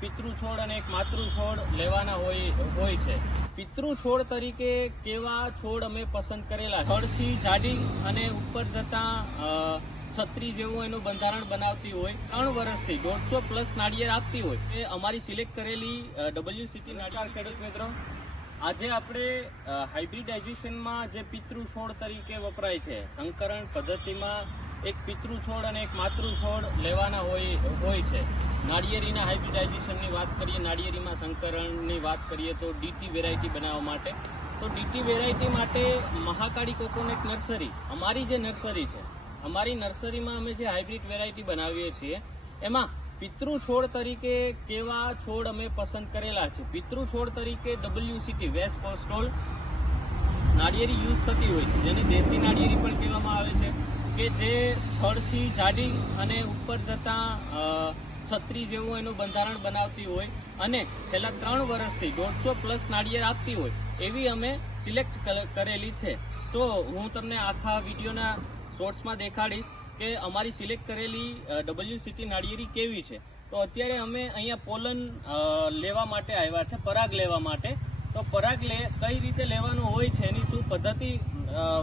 પિતૃ છોડ અને એક માતૃ છોડ લેવાના હોય હોય છે. પિતૃ છોડ તરીકે કેવા છોડ અમે પસંદ કરેલા? થડથી જાડી અને ઉપર જતા છત્રી જેવું એનું બંધારણ બનાવતી હોય. ત્રણ વર્ષથી દોઢસો પ્લસ નાળિયેર આપતી હોય. એ અમારી સિલેક્ટ કરેલી ડબલ્યુસીટી નાળિયેર. ખેડૂત મિત્રો. આજે આપણે હાઇબ્રિડાઇઝેશનમાં જે પિતૃ છોડ તરીકે વપરાય છે, સંકરણ પદ્ધતિમાં એક પિતૃ છોડ અને એક માતૃ છોડ લેવાના હોય હોય છે. નાળિયેરીના હાઇબ્રિડાઇઝેશનની વાત કરીએ, નાળિયેરીમાં સંકરણની વાત કરીએ તો ડીટી વેરાયટી બનાવવા માટે. તો ડીટી વેરાયટી માટે મહાકાળી કોકોનેટ નર્સરી, અમારી જે નર્સરી છે, અમારી નર્સરીમાં અમે જે હાઇબ્રિડ વેરાયટી બનાવીએ છીએ, એમાં પિતૃ છોડ તરીકે કેવા છોડ અમે પસંદ કરેલા છે? પિતૃ છોડ તરીકે ડબલ્યુસીટી વેસ્ટ કોસ્ટોલ નાળિયેરી યુઝ થતી હોય છે. જેને દેશી નાળિયેરી પણ કહેવામાં આવે છે કે જે થડથી જાડી અને ઉપર જતા છત્રી જેવું એનું બંધારણ બનાવતી હોય અને છેલ્લા ત્રણ વર્ષથી દોઢસો પ્લસ નાળિયેર આપતી હોય, એવી અમે સિલેક્ટ કરેલી છે. તો હું તમને આખા વિડીયોના શોર્ટ્સમાં દેખાડીશ. કે અમારી સિલેક્ટ કરેલી ડબલ્યુ સિટી નાળિયેરી કેવી છે? તો અત્યારે અમે અહીંયા પોલન લેવા માટે આવ્યા છે, પરાગ લેવા માટે. તો પરાગ લે, કઈ રીતે લેવાનું હોય છે, એની શું પદ્ધતિ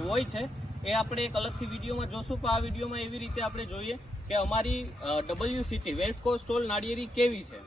હોય છે, એ આપણે એક અલગથી વિડીયોમાં જોશું. પણ આ વિડીયોમાં એવી રીતે આપણે જોઈએ કે અમારી W C T west coast tall નાળિયેરી કેવી છે.